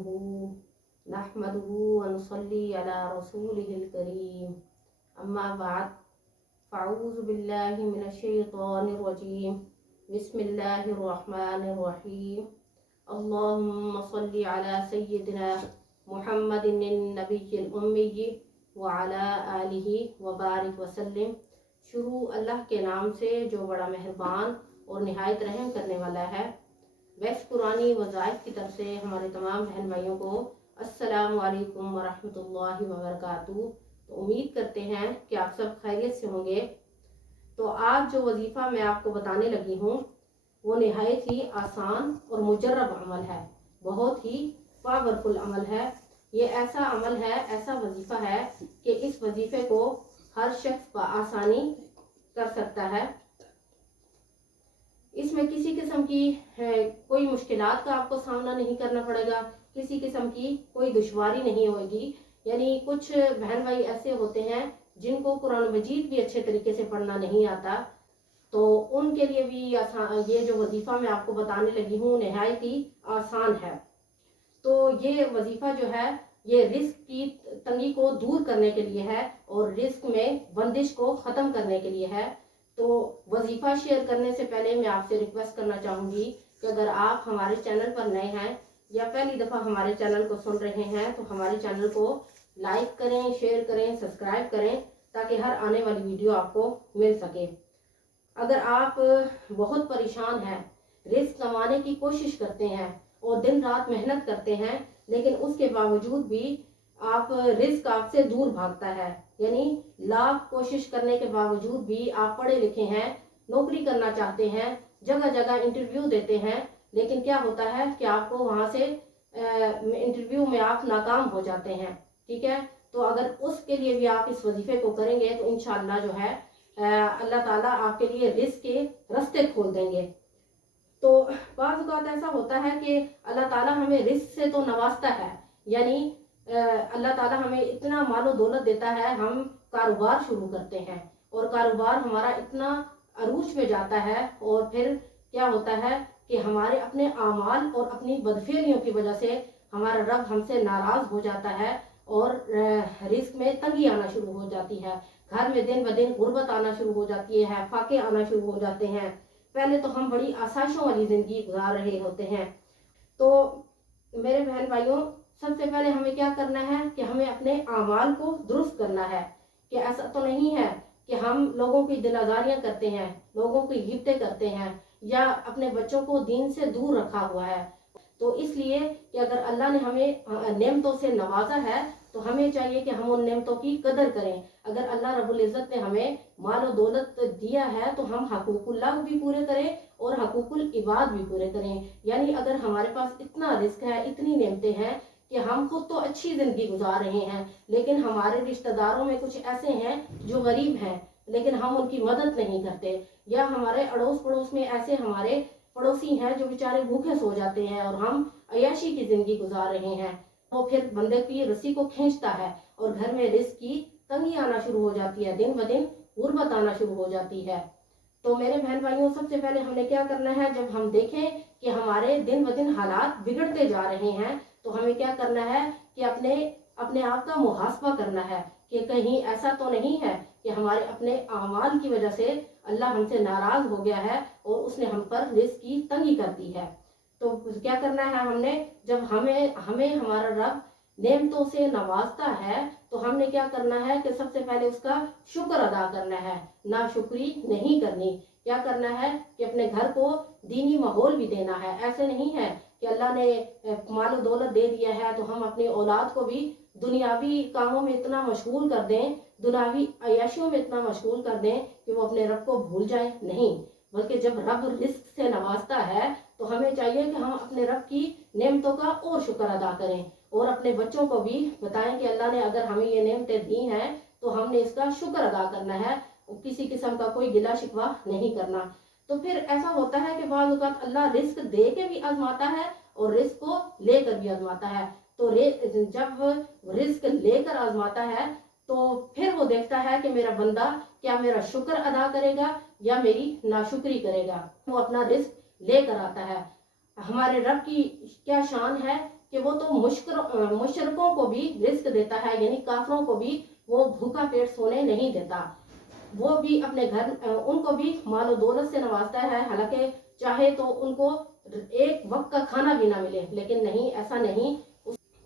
नस्तईनुहु नहमदुहु व नुसल्ली अला रसूलिहिल करीम अम्मा बाद फ़अऊज़ु बिल्लाहि मिनश शैतानिर रजीम बिस्मिल्लाहिर रहमानिर रहीम अल्लाहुम्मा सल्लि अला सय्यिदिना मुहम्मदिन नबिय्यिल उम्मी व अला आलिहि व बारिक वसल्लिम। शुरू अल्लाह के नाम से जो बड़ा मेहरबान और निहायत रहम करने वाला है। वैस पुरानी वज़ाइफ की तरफ से हमारे तमाम बहन भाइयों को अस्सलामु अलैकुम व रहमतुल्लाहि व बरकातुहू। तो उम्मीद करते हैं कि आप सब खैरियत से होंगे। तो आज जो वजीफ़ा मैं आपको बताने लगी हूँ वो निहायत ही आसान और मुजर्रब अमल है, बहुत ही पावरफुल अमल है। ये ऐसा अमल है, ऐसा वजीफ़ा है कि इस वजीफ़े को हर शख्स आसानी कर सकता है। इसमें किसी किस्म की कोई मुश्किलात का आपको सामना नहीं करना पड़ेगा, किसी किस्म की कोई दुश्वारी नहीं होगी। यानी कुछ बहन भाई ऐसे होते हैं जिनको कुरान मजीद भी अच्छे तरीके से पढ़ना नहीं आता, तो उनके लिए भी ये जो वजीफ़ा मैं आपको बताने लगी हूँ नहायत ही आसान है। तो ये वजीफ़ा जो है ये रिस्क की तंगी को दूर करने के लिए है और रिस्क में बंदिश को ख़त्म करने के लिए है। तो वजीफ़ा शेयर करने से पहले मैं आपसे रिक्वेस्ट करना चाहूँगी कि अगर आप हमारे चैनल पर नए हैं या पहली दफ़ा हमारे चैनल को सुन रहे हैं तो हमारे चैनल को लाइक करें, शेयर करें, सब्सक्राइब करें ताकि हर आने वाली वीडियो आपको मिल सके। अगर आप बहुत परेशान हैं, रिस्क कमाने की कोशिश करते हैं और दिन रात मेहनत करते हैं, लेकिन उसके बावजूद भी आप रिस्क आपसे दूर भागता है, यानी लाख कोशिश करने के बावजूद भी आप पढ़े लिखे हैं, नौकरी करना चाहते हैं, जगह जगह इंटरव्यू देते हैं, लेकिन क्या होता है कि आपको वहां से इंटरव्यू में आप नाकाम हो जाते हैं। ठीक है, तो अगर उसके लिए भी आप इस वजीफे को करेंगे तो इंशाअल्लाह जो है अल्लाह ताला आपके लिए रिस्क के रास्ते खोल देंगे। तो बाज़ औक़ात ऐसा होता है कि अल्लाह ताला हमें रिस्क से तो नवाजता है, यानी अल्लाह ताला हमें इतना मालो दौलत देता है, हम कारोबार शुरू करते हैं और कारोबार हमारा इतना अरूज में जाता है और फिर क्या होता है कि हमारे अपने आमाल और अपनी बदफेलियों की वजह से हमारा रब हमसे नाराज़ हो जाता है और रिस्क में तंगी आना शुरू हो जाती है, घर में दिन ब दिन गुर्बत आना शुरू हो जाती है, फाके आना शुरू हो जाते हैं। पहले तो हम बड़ी आसाइशों वाली ज़िंदगी गुजार रहे होते हैं। तो मेरे बहन भाइयों, सबसे पहले हमें क्या करना है कि हमें अपने आमाल को दुरुस्त करना है। कि ऐसा तो नहीं है कि हम लोगों की दिल आज़ारियाँ करते हैं, लोगों की गिफ्टें करते हैं या अपने बच्चों को दीन से दूर रखा हुआ है। तो इसलिए कि अगर अल्लाह ने हमें नेमतों से नवाजा है तो हमें चाहिए कि हम उन नेमतों की कदर करें। अगर अल्लाह रब्बुल इज़्ज़त ने हमें माल और दौलत दिया है तो हम हकूकुल्लाह भी पूरे करें और हकूकुल इबाद भी पूरे करें। यानी अगर हमारे पास इतना रिस्क है, इतनी नेमतें हैं कि हम खुद तो अच्छी ज़िंदगी गुजार रहे हैं, लेकिन हमारे रिश्तेदारों में कुछ ऐसे हैं जो गरीब हैं लेकिन हम उनकी मदद नहीं करते, या हमारे अड़ोस पड़ोस में ऐसे हमारे पड़ोसी हैं जो बेचारे भूखे सो जाते हैं और हम अय्याशी की ज़िंदगी गुजार रहे हैं, वो फिर बंदे की रस्सी को खींचता है और घर में रिस्क की तंगी आना शुरू हो जाती है, दिन ब दिन गुर्बत आना शुरू हो जाती है। तो मेरे बहन भाइयों, सबसे पहले हमने क्या करना है, जब हम देखें कि हमारे दिन ब दिन हालात बिगड़ते जा रहे हैं तो हमें क्या करना है कि अपने आप का मुहासबा करना है कि कहीं ऐसा तो नहीं है कि हमारे अपने अमाल की वजह से अल्लाह हमसे नाराज हो गया है और उसने हम पर रिस्क की तंगी कर दी है। तो क्या करना है हमने, जब हमें हमारा रब नेमतों से नवाजता है तो हमने क्या करना है कि सबसे पहले उसका शुक्र अदा करना है, ना शुक्री नहीं करनी। क्या करना है कि अपने घर को दीनी माहौल भी देना है। ऐसे नहीं है कि अल्लाह ने माल दौलत दे दिया है तो हम अपनी औलाद को भी दुनियावी कामों में इतना मशगूल कर दें, दुनियावी अय्याशियों में इतना मशगूल कर दें कि वो अपने रब को भूल जाए। नहीं, बल्कि जब रब रिस्क से नवाजता है तो हमें चाहिए कि हम अपने रब की नेमतों का और शुक्र अदा करें और अपने बच्चों को भी बताएं कि अल्लाह ने अगर हमें ये नेमतें दी हैं तो हमने इसका शुक्र अदा करना है, किसी किस्म का कोई गिला शिकवा नहीं करना। तो फिर ऐसा होता है कि बाज़ औक़ात अल्लाह रिस्क दे के भी आजमाता है और रिस्क को लेकर भी आजमाता है। तो जब रिस्क लेकर आजमाता है तो फिर वो देखता है कि मेरा बंदा क्या मेरा शुक्र अदा करेगा या मेरी नाशुक्री करेगा। वो अपना रिस्क लेकर आता है। हमारे रब की क्या शान है کہ وہ تو मुशरकों को भी रिस्क देता है, यानी काफरों को भी वो भूखा पेट सोने नहीं देता। वो भी अपने घर उनको भी मालो दौलत से नवाजता है, हालांकि चाहे तो उनको एक वक्त का खाना भी ना मिले, लेकिन नहीं, ऐसा नहीं।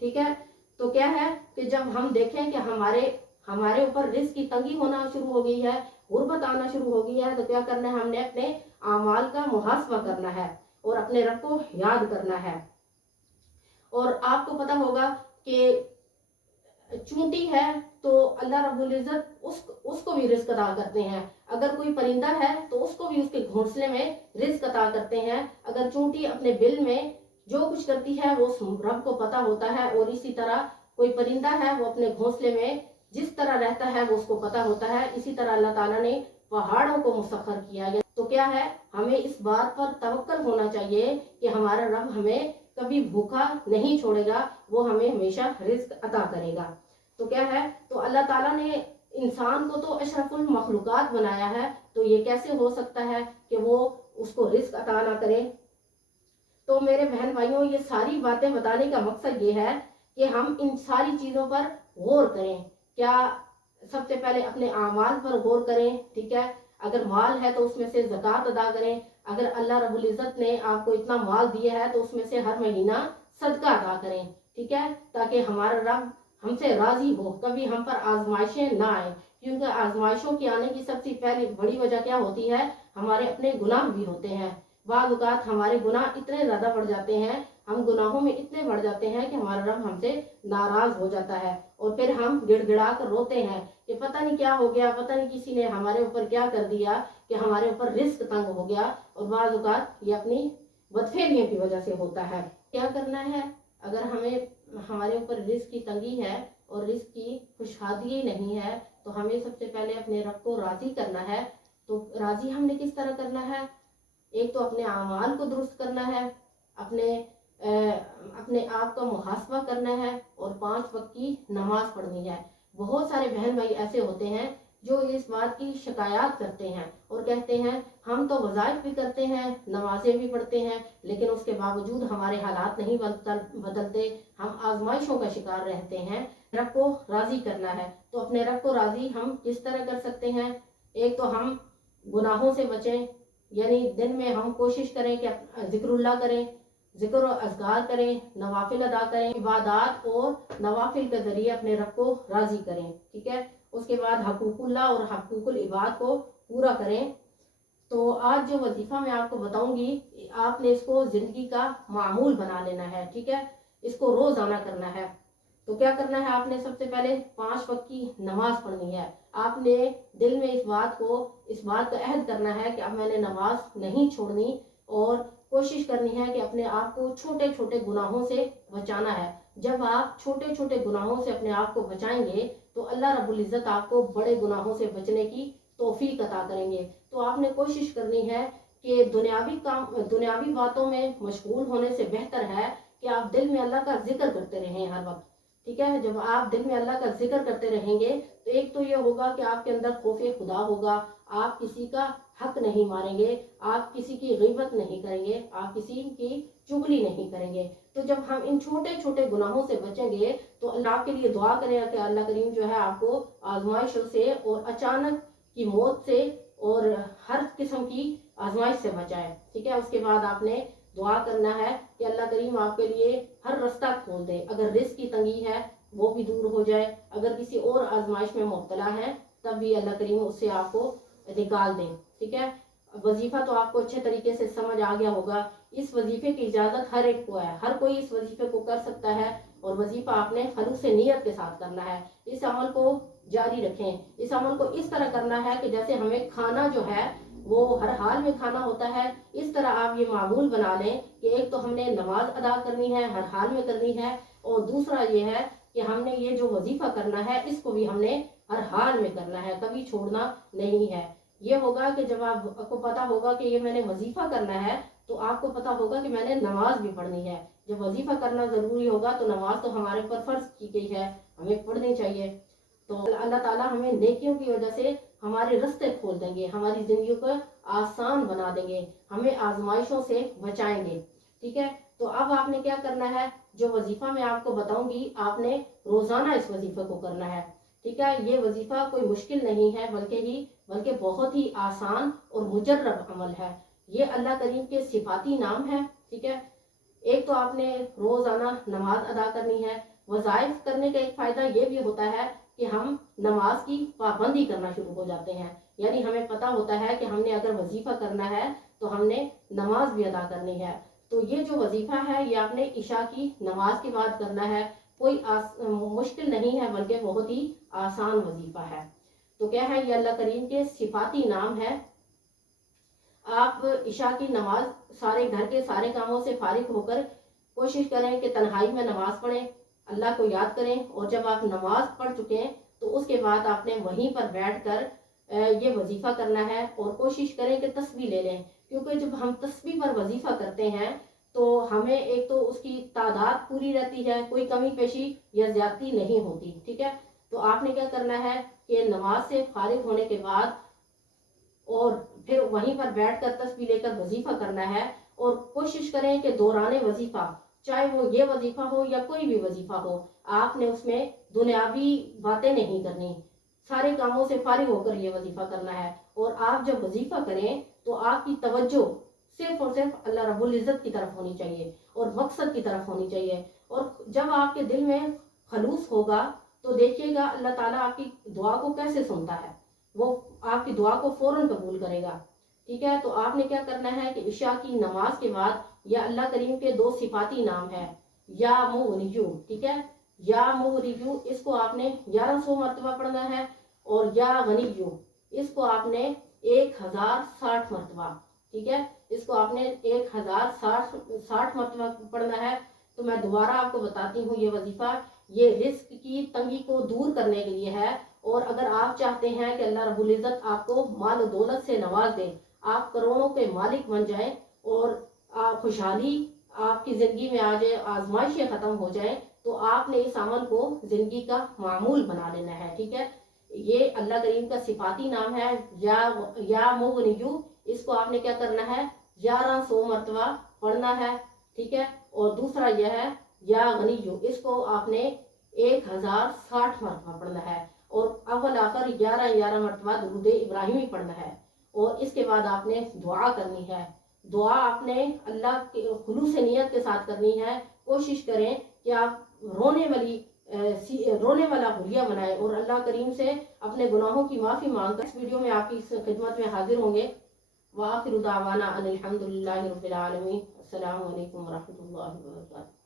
ठीक है, तो क्या है कि जब हम देखें कि हमारे ऊपर रिस्क की तंगी होना शुरू हो गई है, गुर्बत आना शुरू हो गई है, तो क्या करना है, हमने अपने आमाल का मुहासबा करना है और अपने रब को याद करना है। और आपको पता होगा कि चूंटी है तो अल्लाह रब्बुल इज्जत उसको भी रिस्क अता करते हैं। अगर कोई परिंदा है तो उसको भी उसके घोंसले में रिस्क अता करते हैं। अगर चूंटी अपने बिल में जो कुछ करती है वो रब को पता होता है, और इसी तरह कोई परिंदा है वो अपने घोंसले में जिस तरह रहता है वो उसको पता होता है। इसी तरह अल्लाह ताला ने पहाड़ों को मुसख्खर किया है। तो क्या है, हमें इस बात पर तवक्कल होना चाहिए कि हमारा रब हमें कभी भूखा नहीं छोड़ेगा, वो हमें हमेशा रिस्क अता करेगा। तो क्या है, तो अल्लाह ताला ने इंसान को तो अशरफुल मखलूकात बनाया है, तो ये कैसे हो सकता है कि वो उसको रिस्क अता ना करे। तो मेरे बहन भाइयों, ये सारी बातें बताने का मकसद ये है कि हम इन सारी चीज़ों पर गौर करें। क्या सबसे पहले अपने आमाल पर गौर करें, ठीक है। अगर माल है तो उसमें से ज़कात अदा करें। अगर अल्लाह रब्बुल इज़्ज़त ने आपको इतना माल दिया है तो उसमें से हर महीना सदका अदा करें, ठीक है, ताकि हमारा रब हमसे राज़ी हो, कभी हम पर आजमाइशें ना आए। क्योंकि आजमाइशों की आने की सबसे पहली बड़ी वजह क्या होती है, हमारे अपने गुनाह भी होते हैं। बाज़ औक़ात हमारे गुनाह इतने ज़्यादा बढ़ जाते हैं, हम गुनाहों में इतने बढ़ जाते हैं कि हमारा रब हमसे नाराज़ हो जाता है, और फिर हम गिड़गिड़ा कर रोते हैं कि पता नहीं क्या हो गया, पता नहीं किसी ने हमारे ऊपर क्या कर दिया कि हमारे ऊपर रिस्क तंग हो गया। और बाज़ औक़ात ये अपनी बदफेलियों की वजह से होता है। क्या करना है, अगर हमारे ऊपर रिस्क की तंगी है और रिस्क की खुशहाली नहीं है, तो हमें सबसे पहले अपने रब को राज़ी करना है। तो राज़ी हमने किस तरह करना है, एक तो अपने आमाल को दुरुस्त करना है, अपने आप का मुहासबा करना है, और 5 वक्त की नमाज पढ़नी है। बहुत सारे बहन भाई ऐसे होते हैं जो इस बात की शिकायत करते हैं और कहते हैं हम तो वज़ाइफ भी करते हैं, नमाजें भी पढ़ते हैं, लेकिन उसके बावजूद हमारे हालात नहीं बदलते, हम आजमाइशों का शिकार रहते हैं। रब को राज़ी करना है, तो अपने रब को राज़ी हम किस तरह कर सकते हैं। एक तो हम गुनाहों से बचें, यानी दिन में हम कोशिश करें कि जिक्रुल्लाह करें, जिक्र और अज़कार करें, नवाफिल अदा करें, इबादात और नवाफिल के ज़रिए अपने रब को राज़ी करें, ठीक है। उसके बाद हकूकुल्लाह और हकूकुल इबाद को पूरा करें। तो आज जो वजीफ़ा मैं आपको बताऊंगी, आपने इसको ज़िंदगी का मामूल बना लेना है, ठीक है, इसको रोज़ाना करना है। तो क्या करना है, आपने सबसे पहले 5 वक्त की नमाज पढ़नी है। आपने दिल में इस बात का अहद करना है कि अब मैंने नमाज नहीं छोड़नी, और कोशिश करनी है कि अपने आप को छोटे छोटे गुनाहों से बचाना है। जब आप छोटे छोटे गुनाहों से अपने आप को बचाएंगे तो अल्लाह रब्बुल इज़्ज़त आपको बड़े गुनाहों से बचने की तौफीक अता करेंगे। तो आपने कोशिश करनी है कि दुनियावी बातों में मशगूल होने से बेहतर है कि आप दिल में अल्लाह का जिक्र करते रहें हर वक्त, ठीक है। जब आप दिल में अल्लाह का जिक्र करते रहेंगे तो एक तो ये होगा कि आपके अंदर खौफे खुदा होगा, आप किसी का हक नहीं मारेंगे, आप किसी की ग़ीबत नहीं करेंगे, आप किसी की चुगली नहीं करेंगे। तो जब हम इन छोटे छोटे गुनाहों से बचेंगे तो अल्लाह के लिए दुआ करें कि अल्लाह करीम जो है आपको आजमाइशों से और अचानक की मौत से और हर किस्म की आजमाइश से बचाए, ठीक है। उसके बाद आपने दुआ करना है कि अल्लाह करीम आपके लिए हर रास्ता खोल दे। अगर रिस्क की तंगी है वो भी दूर हो जाए, अगर किसी और आजमाइश में मुब्तला है तब भी अल्लाह करीम उससे आपको निकाल दें, ठीक है। वजीफा तो आपको अच्छे तरीके से समझ आ गया होगा। इस वजीफे की इजाज़त हर एक को है, हर कोई इस वजीफे को कर सकता है, और वजीफा आपने खलूस नीयत के साथ करना है। इस अमल को जारी रखें। इस अमल को इस तरह करना है कि जैसे हमें खाना जो है वो हर हाल में खाना होता है, इस तरह आप ये मामूल बना लें कि एक तो हमने नमाज अदा करनी है, हर हाल में करनी है, और दूसरा ये है कि हमने ये जो वजीफा करना है इसको भी हमने हर हाल में करना है, कभी छोड़ना नहीं है। ये होगा कि जब आपको पता होगा कि ये मैंने वजीफा करना है तो आपको पता होगा कि मैंने नमाज भी पढ़नी है। जब वजीफा करना ज़रूरी होगा तो नमाज तो हमारे ऊपर फ़र्ज की गई है, हमें पढ़नी चाहिए। तो अल्लाह ताला हमें नेकियों की वजह से हमारे रास्ते खोल देंगे, हमारी ज़िंदगी को आसान बना देंगे, हमें आजमाइशों से बचाएंगे, ठीक है। तो अब आपने क्या करना है, جو وظیفہ میں آپ کو بتاؤں گی آپ نے روزانہ اس وظیفے کو کرنا ہے، ٹھیک ہے۔ یہ وظیفہ کوئی مشکل نہیں ہے بلکہ بہت ہی آسان اور مجرب عمل ہے۔ یہ اللہ کریم کے صفاتی نام ہے، ٹھیک ہے۔ ایک تو آپ نے روزانہ نماز ادا کرنی ہے۔ وظائف کرنے کا ایک فائدہ یہ بھی ہوتا ہے کہ ہم نماز کی پابندی کرنا شروع ہو جاتے ہیں، یعنی ہمیں پتہ ہوتا ہے کہ ہم نے اگر وظیفہ کرنا ہے تو ہم نے نماز بھی ادا کرنی ہے۔ تو یہ جو وظیفہ ہے یہ آپ نے عشاء کی نماز کے بعد کرنا ہے، کوئی مشکل نہیں ہے بلکہ بہت ہی آسان وظیفہ ہے۔ تو کیا ہے، یہ اللہ کریم کے صفاتی نام ہے۔ آپ عشاء کی نماز سارے گھر کے سارے کاموں سے فارغ ہو کر کوشش کریں کہ تنہائی میں نماز پڑھیں، اللہ کو یاد کریں، اور جب آپ نماز پڑھ چکیں تو اس کے بعد آپ نے وہیں پر بیٹھ کر یہ وظیفہ کرنا ہے، اور کوشش کریں کہ تسبیح لے لیں، کیونکہ جب ہم تسبیح پر وظیفہ کرتے ہیں تو ہمیں ایک تو اس کی تعداد پوری رہتی ہے، کوئی کمی پیشی یا زیادتی نہیں ہوتی، ٹھیک ہے۔ تو آپ نے کیا کرنا ہے کہ نماز سے فارغ ہونے کے بعد اور پھر وہیں پر بیٹھ کر تسبیح لے کر وظیفہ کرنا ہے، اور کوشش کریں کہ دوران وظیفہ، چاہے وہ یہ وظیفہ ہو یا کوئی بھی وظیفہ ہو، آپ نے اس میں دنیاوی باتیں نہیں کرنی، سارے کاموں سے فارغ ہو کر یہ وظیفہ کرنا ہے۔ اور آپ جب وظیفہ کریں تو آپ کی توجہ صرف اور صرف اللہ رب العزت کی طرف ہونی چاہیے اور مقصد کی طرف ہونی چاہیے۔ اور جب آپ کے دل میں خلوص ہوگا تو دیکھیے گا اللہ تعالیٰ آپ کی دعا کو کیسے سنتا ہے، وہ آپ کی دعا کو فوراً قبول کرے گا، ٹھیک ہے۔ تو آپ نے کیا کرنا ہے کہ عشاء کی نماز کے بعد یا اللہ کریم کے دو صفاتی نام ہے، یا مغنیو، ٹھیک ہے، یا مغنیو، اس کو آپ نے 1100 مرتبہ پڑھنا ہے، اور یا غنیو، اس کو آپ نے 1060 مرتبہ، ٹھیک ہے، اس کو آپ نے 1060 مرتبہ پڑھنا ہے۔ تو میں دوبارہ آپ کو بتاتی ہوں، یہ وظیفہ یہ رزق کی تنگی کو دور کرنے کے لیے ہے، اور اگر آپ چاہتے ہیں کہ اللہ رب العزت آپ کو مال و دولت سے نواز دے، آپ کروڑوں کے مالک بن جائیں، اور خوشحالی آپ کی زندگی میں آ جائے، آزمائشیں ختم ہو جائیں، تو آپ نے اس عمل کو زندگی کا معمول بنا لینا ہے، ٹھیک ہے۔ یہ اللہ کریم کا صفاتی نام ہے، یا مغنیو، اس کو آپ نے کیا کرنا ہے 1100 مرتبہ پڑھنا ہے، ٹھیک ہے۔ اور دوسرا یہ ہے یا غنیو، اس کو آپ نے 1060 مرتبہ پڑھنا ہے، اور اول آخر 11 مرتبہ درود ابراہیمی پڑھنا ہے، اور اس کے بعد آپ نے دعا کرنی ہے۔ دعا آپ نے اللہ کے خلوص نیت کے ساتھ کرنی ہے۔ کوشش کریں کہ آپ رونے والا حلیہ بنائیں، اور اللہ کریم سے اپنے گناہوں کی معافی مانگ کر اس ویڈیو میں آپ کی خدمت میں حاضر ہوں گے۔ وآخر دعوانا ان الحمد للہ رب العالمین۔ السلام علیکم ورحمۃ اللہ وبرکاتہ۔